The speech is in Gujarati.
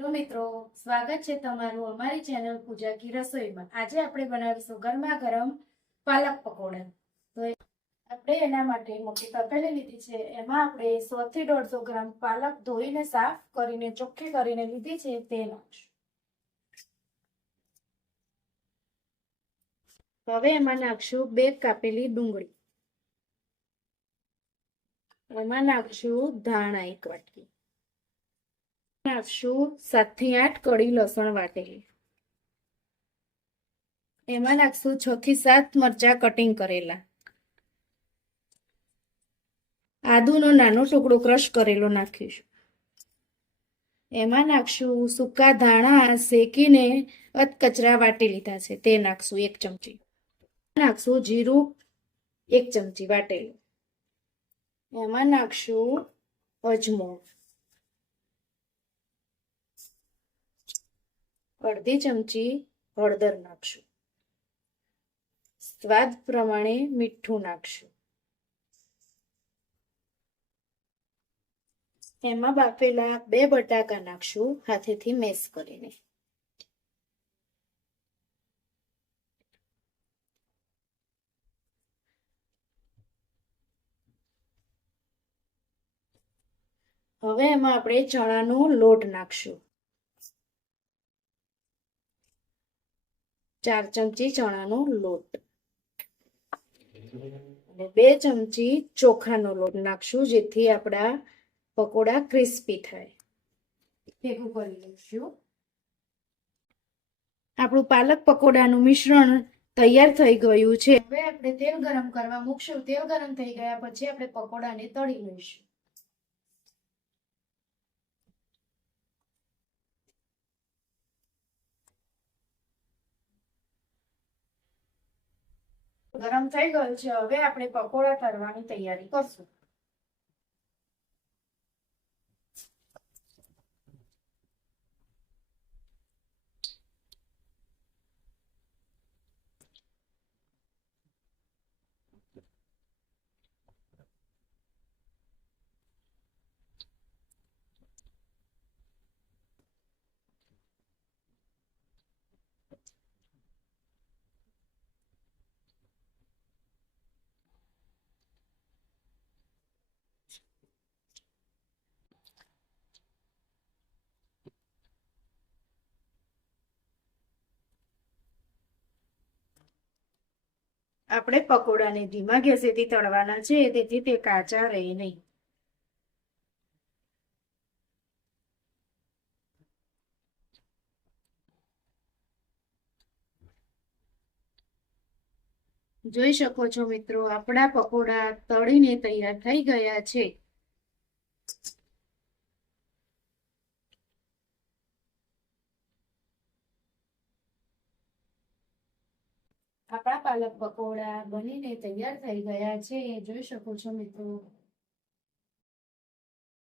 હેલો મિત્રો, સ્વાગત છે તમારું અમારી ચેનલ પૂજા કી રસોઈમાં. આજે આપણે બનાવીશું ગરમા ગરમ પાલક પકોડા. તો આપણે એના માટે મોટી તપેલી લીધી છે. એમાં આપણે સો થી દોઢસો ગ્રામ પાલક ધોઈને સાફ કરીને, ચોખ્ખી કરીને લીધી છે તે નાખશું હવે એમાં નાખશું બે કાપેલી ડુંગળી. એમાં નાખશું ધાણા એક વાટકી. નાખશું સાતથી આઠ કળી લસણ વાટેલી. એમાં નાખશું છ થી સાત મરચા કટિંગ કરેલા. આદુનો નાનો ટુકડો ક્રશ કરેલો નાખીશું. એમાં નાખશું સૂકા ધાણા શેકીને અધકચરા વાટી લીધા છે તે નાખશું એક ચમચી. નાખશું જીરું એક ચમચી વાટેલું. એમાં નાખશું અજમો અડધી ચમચી હળદર નાખશું. સ્વાદ પ્રમાણે મીઠું નાખશું. એમાં બાફેલા બે બટાકા નાખશું હાથેથી મેસ કરીને. હવે એમાં આપણે ચણાનો લોટ નાખશું. ચાર ચમચી ચણાનો લોટ. અને બે ચમચી ચોખાનો લોટ નાખશું જેથી આપણા પકોડા ક્રિસ્પી થાય. ભેગું કરી લઈશું. આપણું પાલક પકોડાનું મિશ્રણ તૈયાર થઈ ગયું છે. હવે આપણે તેલ ગરમ કરવા મૂકશું. તેલ ગરમ થઈ ગયા પછી આપણે પકોડાને તળી લઈશું. ગરમ થઈ ગયું છે હવે આપણે પકોડા તળવાની તૈયારી કરશું. આપણે પકોડાને ધીમા ગેસેથી તળવાના છે, તેથી તે કાચા રહે નહીં. જોઈ શકો છો મિત્રો, આપણા પકોડા તળીને તૈયાર થઈ ગયા છે. આપણા પાલક પકોડા બનીને તૈયાર થઈ ગયા છે. જોઈ શકો છો મિત્રો.